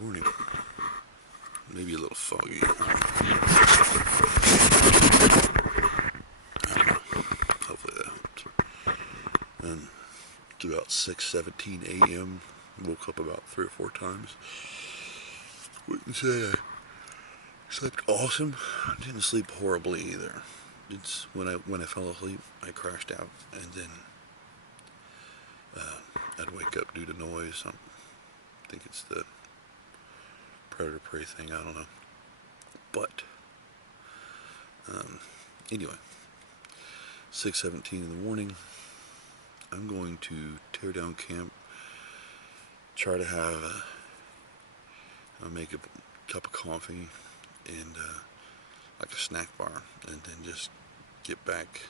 morning. Maybe a little foggy. I don't know. Hopefully that helps. And it's about 6:17 a.m. Woke up about 3 or 4 times. Wouldn't say I slept awesome. I didn't sleep horribly either. It's when I fell asleep, I crashed out, and then I'd wake up due to noise. I think it's the predator-prey thing. I don't know. But anyway, 6:17 in the morning. I'm going to tear down camp. Try to have I'll make a cup of coffee and like a snack bar, and then just get back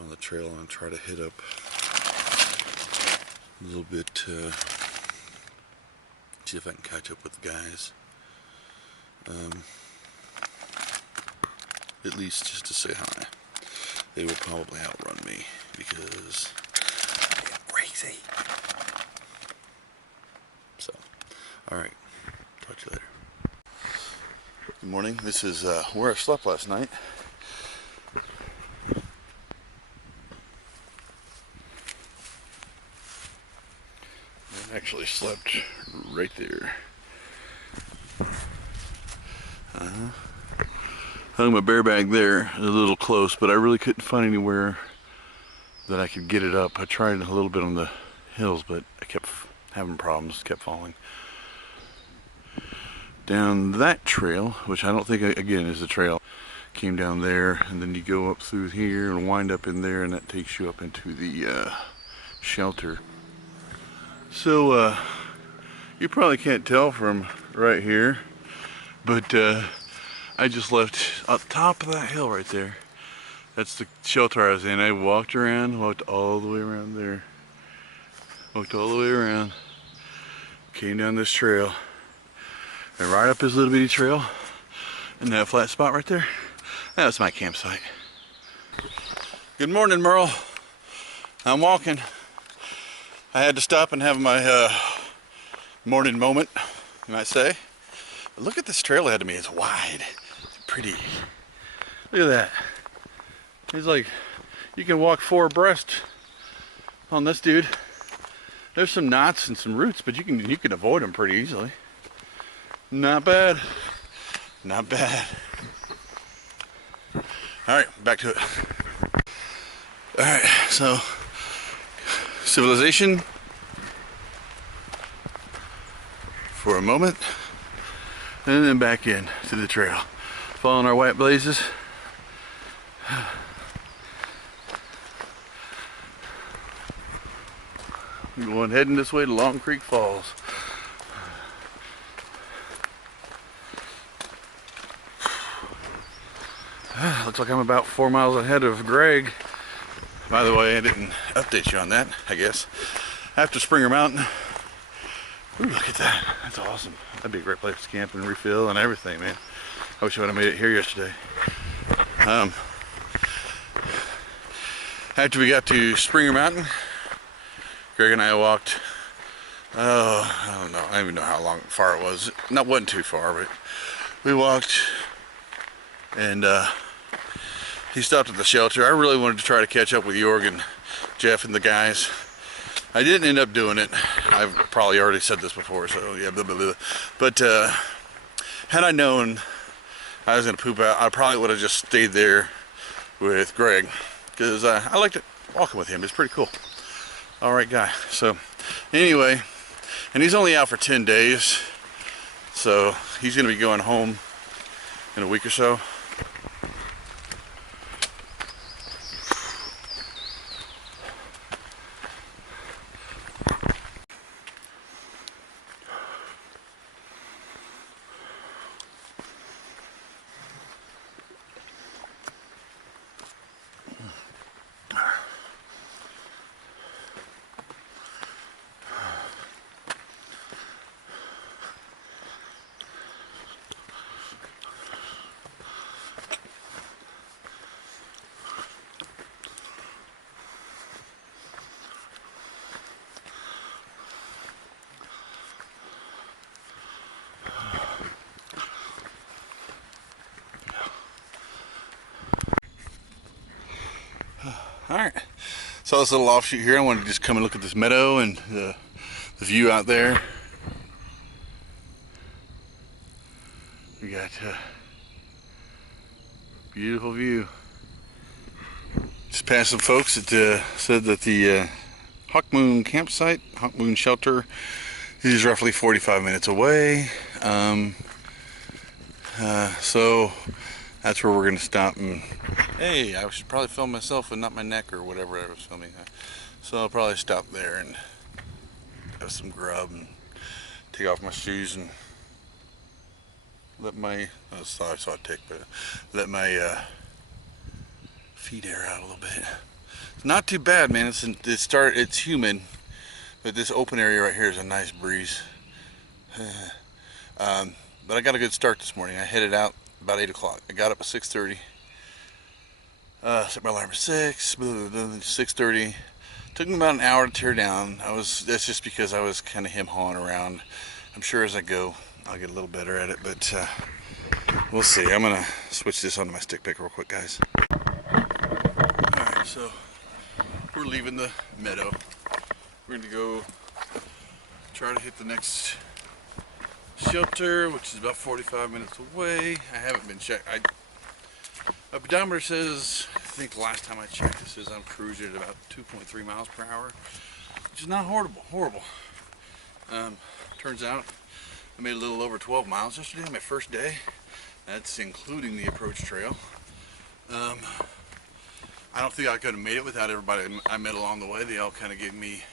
on the trail and try to hit up a little bit, see if I can catch up with the guys, at least just to say hi. They will probably outrun me because I am crazy. So, alright, talk to you later. Good morning. This is where I slept last night. I actually slept right there. Hung my bear bag there, a little close, but I really couldn't find anywhere that I could get it up. I tried a little bit on the hills, but I kept having problems, kept falling. Down that trail, which I don't think, again, is a trail, came down there, and then you go up through here and wind up in there, and that takes you up into the shelter. So you probably can't tell from right here, but I just left on top of that hill right there. That's the shelter I was in. I walked around, walked all the way around there, walked all the way around, came down this trail, and right up this little bitty trail, and that flat spot right there, that was my campsite. Good morning, Merle. I'm walking. I had to stop and have my morning moment, you might say. But look at this trail ahead of me. It's wide. It's pretty. Look at that. It's like you can walk 4 abreast on this dude. There's some knots and some roots, but you can avoid them pretty easily. Not bad. Not bad. Alright, back to it. Alright, so civilization for a moment, and then back in to the trail. Following our white blazes. I'm going heading this way to Long Creek Falls. Looks like I'm about 4 miles ahead of Greg. By the way, I didn't update you on that, I guess. After Springer Mountain. Ooh, look at that. That's awesome. That'd be a great place to camp and refill and everything, man. I wish I would have made it here yesterday. After we got to Springer Mountain, Greg and I walked, I don't know, I don't even know how far it was. It wasn't too far, but we walked, and he stopped at the shelter. I really wanted to try to catch up with Jorg and Jeff and the guys. I didn't end up doing it. I've probably already said this before, so yeah, blah, blah, blah. But had I known I was going to poop out, I probably would have just stayed there with Greg, because I liked it walking with him. It's pretty cool. All right, guy. So anyway, and he's only out for 10 days, so he's going to be going home in a week or so. Alright, so this little offshoot here, I wanted to just come and look at this meadow and the view out there. We got a beautiful view. Just passed some folks that said that the Hawk Moon campsite, Hawk Moon shelter, is roughly 45 minutes away. So that's where we're going to stop. And hey, I should probably film myself and not my neck or whatever I was filming. So I'll probably stop there and have some grub and take off my shoes and let my, I saw a tick, but let my feet air out a little bit. It's not too bad, man. It's humid, but this open area right here is a nice breeze. But I got a good start this morning. I headed out about 8 o'clock. I got up at 6:30. Set my alarm at 6:30. Took me about an hour to tear down. That's just because I was kind of hem-hawing around. I'm sure as I go, I'll get a little better at it, but we'll see. I'm gonna switch this onto my stick pick real quick, guys. Alright, so we're leaving the meadow. We're gonna go try to hit the next shelter, which is about 45 minutes away. I haven't been checked. My pedometer says, I think last time I checked, it says I'm cruising at about 2.3 miles per hour, which is not horrible. Turns out I made a little over 12 miles yesterday, my first day. That's including the approach trail. I don't think I could have made it without everybody I met along the way. They all kind of gave me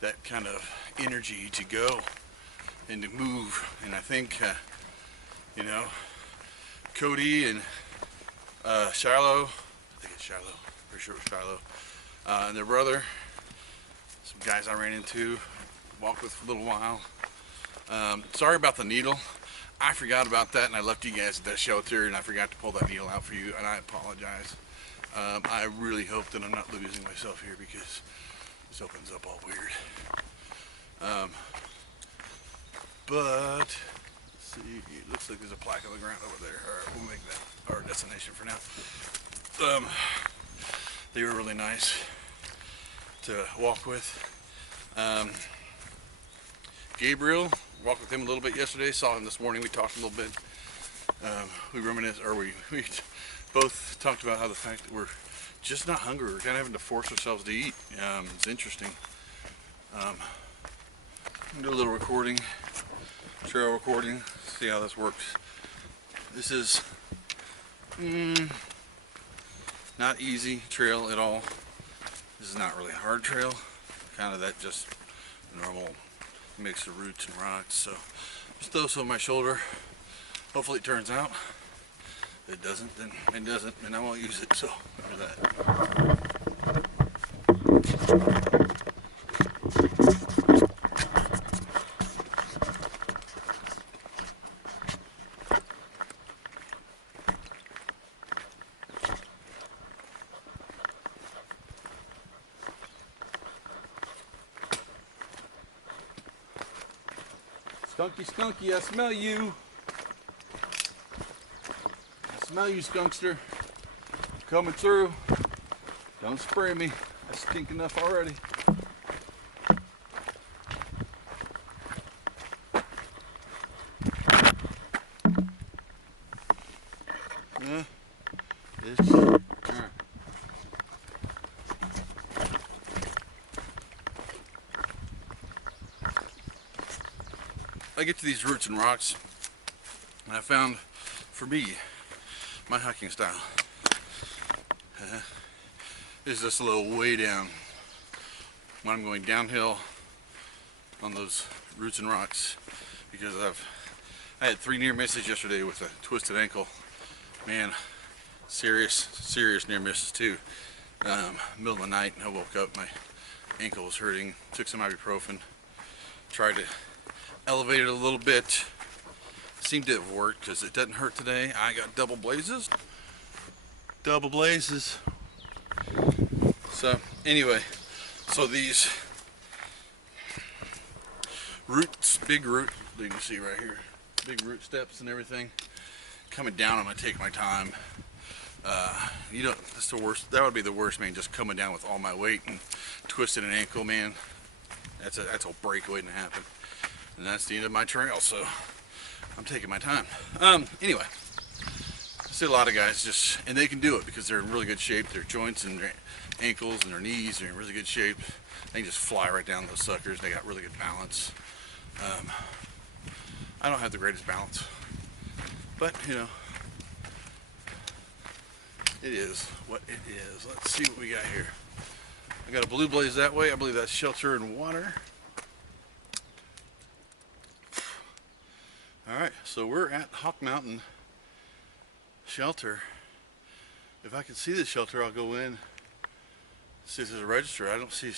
that kind of energy to go and to move. And I think, you know, Cody and Shiloh, I think it's Shiloh, pretty sure it was Shiloh, and their brother, some guys I ran into, walked with for a little while. Sorry about the needle. I forgot about that and I left you guys at that shelter and I forgot to pull that needle out for you, and I apologize. I really hope that I'm not losing myself here because this opens up all weird. But let's see, it looks like there's a plaque on the ground over there. Alright, we'll make that our destination for now. They were really nice to walk with. Gabriel, walked with him a little bit yesterday, saw him this morning, we talked a little bit. We reminisced, or we both talked about how the fact that we're just not hungry, we're kind of having to force ourselves to eat. It's interesting. Do a little recording, trail recording, see how this works. This is not easy trail at all. This is not really a hard trail, kind of that just normal mix of roots and rocks. So just throw some on my shoulder. Hopefully it turns out. If it doesn't, then it doesn't, and I won't use it. So remember that. Skunky, skunky, I smell you. I smell you, skunkster. Coming through. Don't spray me. I stink enough already. I get to these roots and rocks, and I found, for me, my hiking style is just a little way down. When I'm going downhill on those roots and rocks, because I had 3 near misses yesterday with a twisted ankle. Man, serious near misses too. Middle of the night, I woke up, my ankle was hurting. Took some ibuprofen, tried to elevate it a little bit. Seemed to have worked because it doesn't hurt today. I got double blazes. So anyway, so these roots, big root, you can see right here, big root steps and everything. Coming down, I'm gonna take my time. You know, that's the worst. That would be the worst, man. Just coming down with all my weight and twisting an ankle, man. That's a break waiting to happen. And that's the end of my trail. So I'm taking my time. Anyway, I see a lot of guys just, and they can do it because they're in really good shape. Their joints and their ankles and their knees are in really good shape. They can just fly right down those suckers. They got really good balance. I don't have the greatest balance, but you know, it is what it is. Let's see what we got here. I got a blue blaze that way. I believe that's shelter and water. All right, so we're at Hawk Mountain Shelter. If I can see the shelter, I'll go in. See if there's a register. I don't see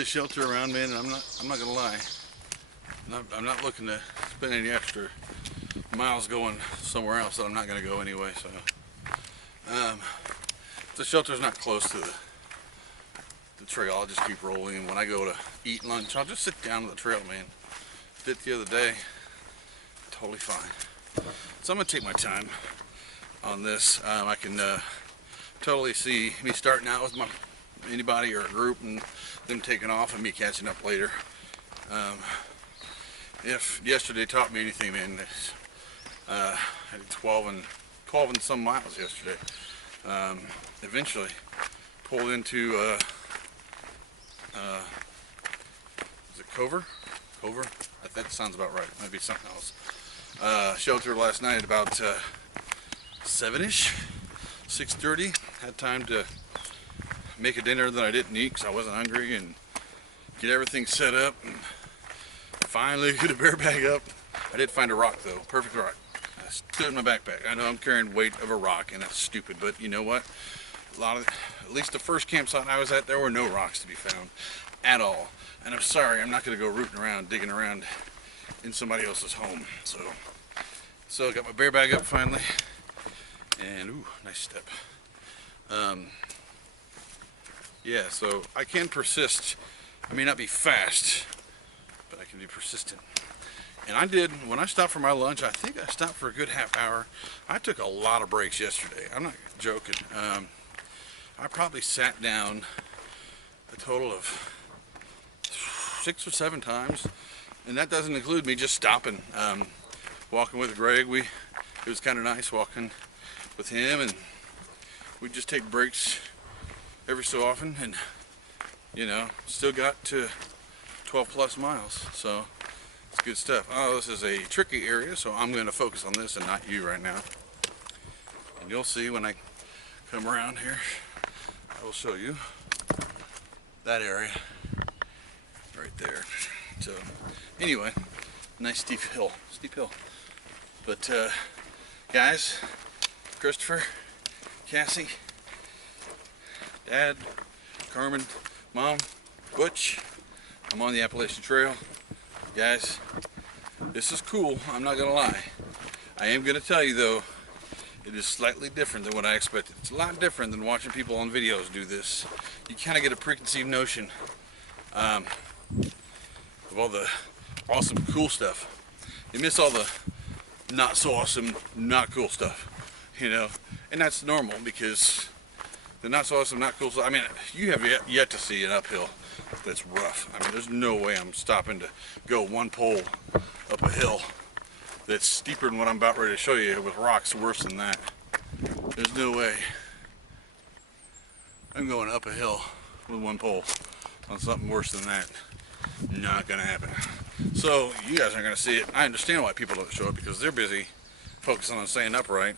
a shelter around, man. And I'm not gonna lie. I'm not looking to spend any extra miles going somewhere else that I'm not gonna go anyway. So, if the shelter's not close to the trail, I'll just keep rolling. And when I go to eat lunch, I'll just sit down on the trail, man. Did it the other day. Totally fine. So I'm gonna take my time on this. I can totally see me starting out with anybody or a group and them taking off and me catching up later. If yesterday taught me anything, man, I did 12 and some miles yesterday. Eventually pulled into is it Cover? That sounds about right. Might be something else. Shelter last night at about 7ish, 6:30. Had time to make a dinner that I didn't eat because I wasn't hungry and get everything set up. And finally get a bear bag up. I did find a rock though, perfect rock. I stood in my backpack. I know I'm carrying weight of a rock and that's stupid, but you know what? At least the first campsite I was at, there were no rocks to be found at all. And I'm sorry, I'm not going to go rooting around, digging around in somebody else's home. So I got my bear bag up finally, and ooh, nice step. Yeah, so I can persist. I may not be fast, but I can be persistent. And I did, when I stopped for my lunch, I think I stopped for a good half hour. I took a lot of breaks yesterday. I'm not joking. I probably sat down a total of 6 or 7 times, and that doesn't include me just stopping. Walking with Greg, it was kind of nice walking with him, and we just take breaks every so often, and you know, still got to 12 plus miles, so it's good stuff. Oh, this is a tricky area, so I'm going to focus on this and not you right now, and you'll see when I come around here. I will show you that area right there. So anyway, nice steep hill. But guys, Christopher, Cassie, Dad, Carmen, Mom, Butch, I'm on the Appalachian Trail. Guys, this is cool, I'm not gonna lie. I am gonna tell you though, it is slightly different than what I expected. It's a lot different than watching people on videos do this. You kind of get a preconceived notion of all the awesome, cool stuff. You miss all the not so awesome, not cool stuff, you know? And that's normal because the not so awesome, not cool stuff, I mean, you have yet to see an uphill that's rough. I mean, there's no way I'm stopping to go one pole up a hill that's steeper than what I'm about ready to show you with rocks worse than that. There's no way I'm going up a hill with one pole on something worse than that. Not gonna happen. So you guys aren't gonna see it. I understand why people don't show it because they're busy focusing on staying upright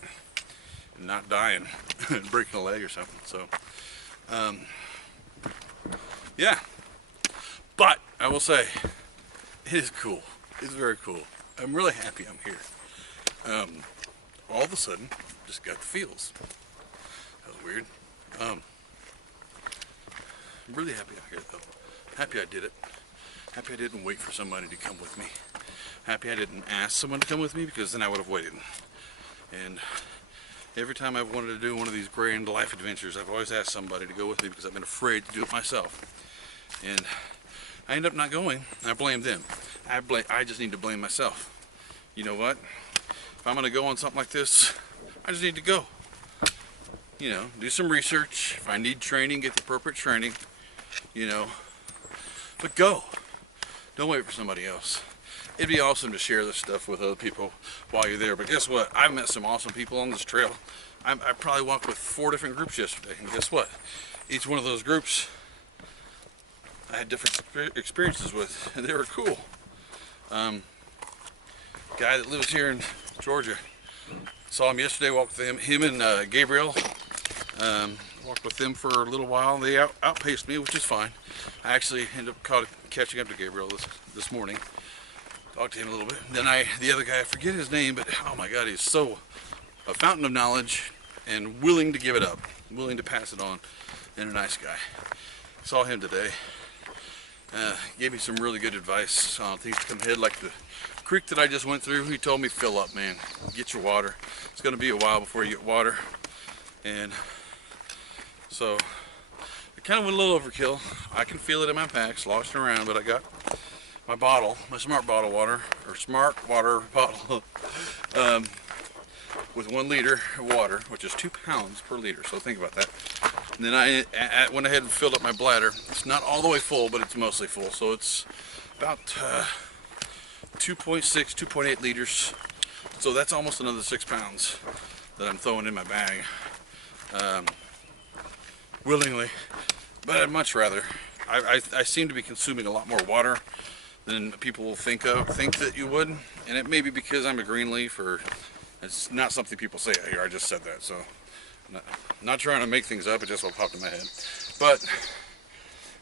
and not dying and breaking a leg or something. So yeah, but I will say it is cool. It's very cool. I'm really happy I'm here. All of a sudden just got the feels. That was weird. I'm really happy I'm here though. Happy I did it. Happy I didn't wait for somebody to come with me. Happy I didn't ask someone to come with me because then I would have waited. And every time I've wanted to do one of these grand life adventures, I've always asked somebody to go with me because I've been afraid to do it myself. And I end up not going. I blame them. I just need to blame myself. You know what? if I'm gonna go on something like this, I just need to go. You know, do some research. If I need training, get the appropriate training, you know, but go. Don't wait for somebody else. It'd be awesome to share this stuff with other people while you're there. But guess what? I've met some awesome people on this trail. I probably walked with 4 different groups yesterday. And guess what? Each one of those groups I had different experiences with. And they were cool. Guy that lives here in Georgia. Saw him yesterday, walked with him. Him and Gabriel. Walked with them for a little while. They outpaced me, which is fine. I actually ended up catching up to Gabriel this morning. Talked to him a little bit. Then the other guy, I forget his name, but oh my God, he's so a fountain of knowledge and willing to give it up, willing to pass it on, and a nice guy. Saw him today. Gave me some really good advice on things to come ahead, like the creek that I just went through. He told me, fill up, man. Get your water. It's going to be a while before you get water. And so I kind of went a little overkill. I can feel it in my pack, sloshing around, but I got my bottle, my smart water bottle, with 1 liter of water, which is 2 pounds per liter. So think about that. And then I went ahead and filled up my bladder. It's not all the way full, but it's mostly full. So it's about 2.6, 2.8 liters. So that's almost another 6 pounds that I'm throwing in my bag. Willingly, but I'd much rather. I seem to be consuming a lot more water than people will think that you would, and it may be because I'm a green leaf, or it's not something people say out here. I just said that, so not trying to make things up. It just what popped in my head, but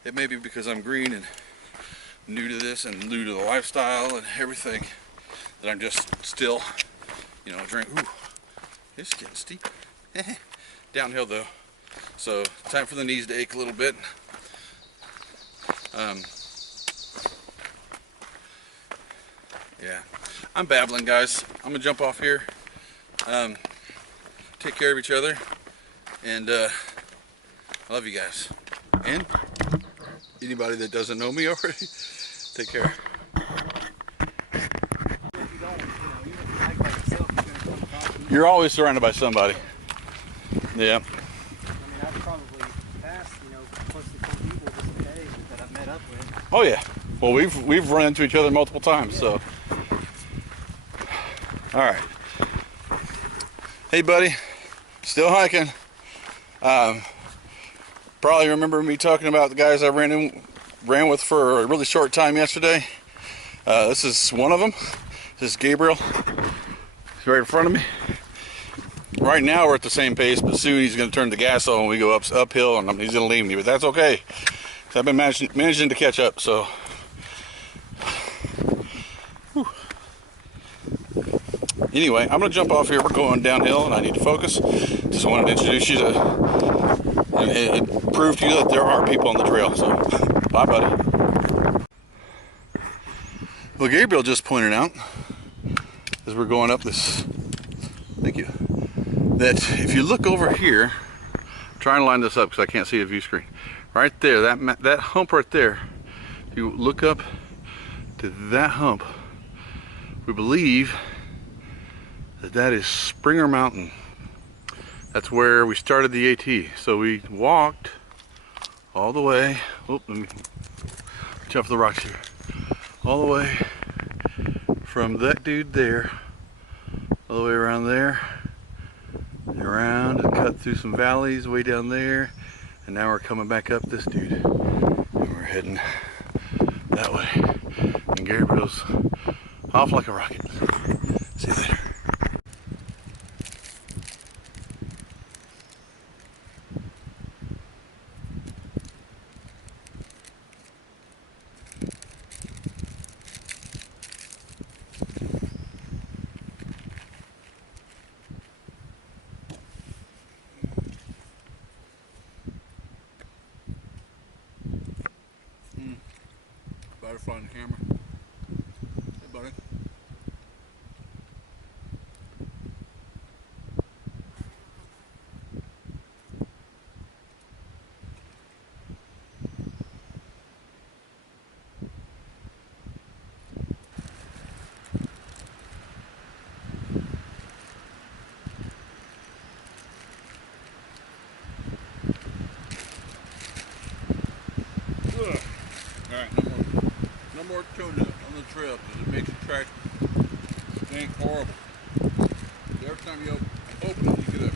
it may be because I'm green and new to this and new to the lifestyle and everything, that I'm just still, you know, drink. Ooh, it's getting steep. Downhill though. So time for the knees to ache a little bit. Yeah, I'm babbling, guys. I'm gonna jump off here. Take care of each other, and I love you guys. And anybody that doesn't know me already, take care. You're always surrounded by somebody. Yeah. I've probably passed, close to 10 people just today that I've met up with. Oh yeah. Well, we've run into each other multiple times, yeah. So. All right. Hey, buddy. Still hiking. Probably remember me talking about the guys I ran with for a really short time yesterday. This is one of them. This is Gabriel. He's right in front of me. Right now we're at the same pace, but soon he's going to turn the gas on when we go uphill, and he's going to leave me, but that's okay. I've been managing to catch up, so. Whew. Anyway, I'm going to jump off here. We're going downhill, and I need to focus. Just wanted to introduce you to, and prove to you that there are people on the trail. So, bye, buddy. Well, Gabriel just pointed out, as we're going up this, thank you, that if you look over here, I'm trying to line this up because I can't see the view screen. Right there, that hump right there, if you look up to that hump, we believe that is Springer Mountain. That's where we started the AT. So we walked all the way, let me jump the rocks here, all the way from that dude there, all the way around there, and around, and cut through some valleys way down there, and now we're coming back up this dude, and we're heading that way. And Gabriel's off like a rocket. See you later. Butterfly and hammer. Hey, buddy. Alright, no more tuna on the trail because it makes the trash stink horrible. Every time you open it, you get a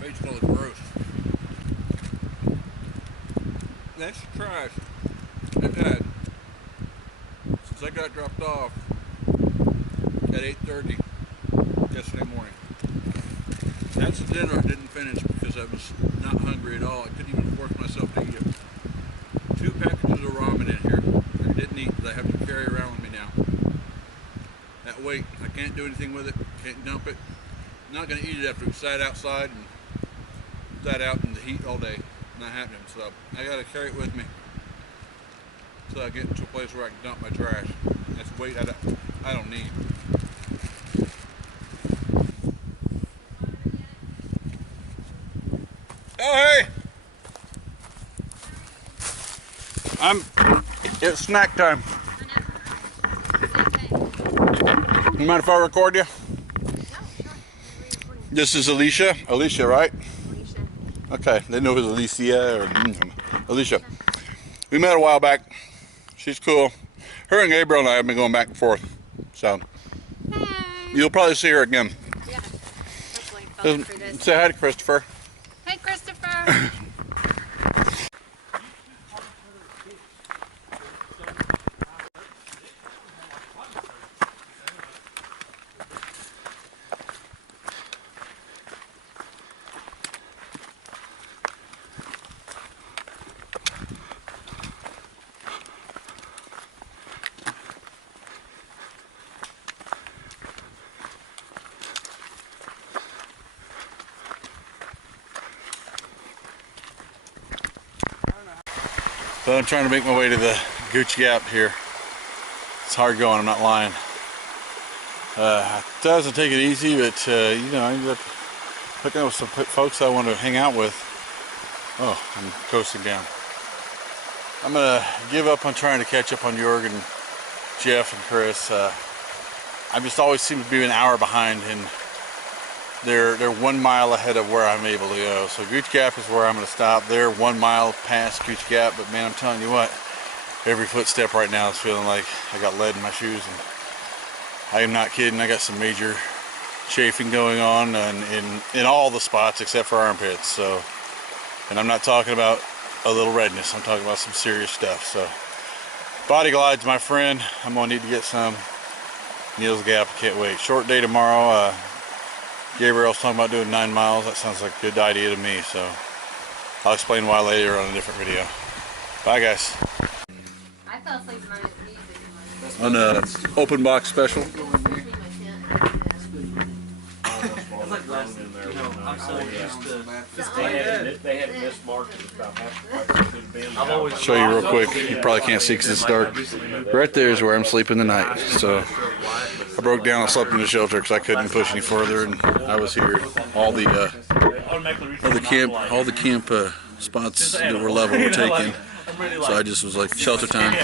face full of gross. That's the trash I've had since I got dropped off at 8:30 yesterday morning. That's the dinner I didn't finish because I was not hungry at all. I couldn't even force myself to eat it. 2 packages of ramen in here that I didn't eat that I have to carry around with me now. That weight, I can't do anything with it, can't dump it. I'm not going to eat it after we sat outside and sat out in the heat all day. Not happening, so I got to carry it with me until I get to a place where I can dump my trash. That's weight I don't need. Oh hey! It's snack time. You mind if I record you? No, sure. This is Alicia. Alicia, right? Alicia. Okay, they know who's Alicia or Alicia. We met a while back. She's cool. Her and Gabriel and I have been going back and forth. So Hey. you'll probably see her again. Yeah. Hopefully fun for this. Say hi to Christopher. Hey, Christopher. So I'm trying to make my way to the Gooch Gap here. It's hard going, I'm not lying. It doesn't take it easy, but you know, I ended up hooking up with some folks I want to hang out with. Oh, I'm coasting down. I'm gonna give up on trying to catch up on Jorg and Jeff and Chris. I just always seem to be an hour behind, and they're 1 mile ahead of where I'm able to go. So Gooch Gap is where I'm going to stop. They're 1 mile past Gooch Gap, but man, I'm telling you what, every footstep right now is feeling like I got lead in my shoes, and I am not kidding. I got some major chafing going on in all the spots except for armpits. So, and I'm not talking about a little redness. I'm talking about some serious stuff. So, body glides, my friend. I'm gonna need to get some. Neil's Gap, I can't wait. Short day tomorrow. Gabriel's talking about doing 9 miles. That sounds like a good idea to me, so I'll explain why later on a different video. Bye, guys. I fell asleep to my music. On a open box special. They had mismarked it about half the price. It could have been. I've always Show you real quick. You probably can't see because it's dark. Right there is where I'm sleeping tonight. So I broke down and slept in the shelter because I couldn't push any further, and I was here. All the camp spots that were level were taken. So I just was like, shelter time.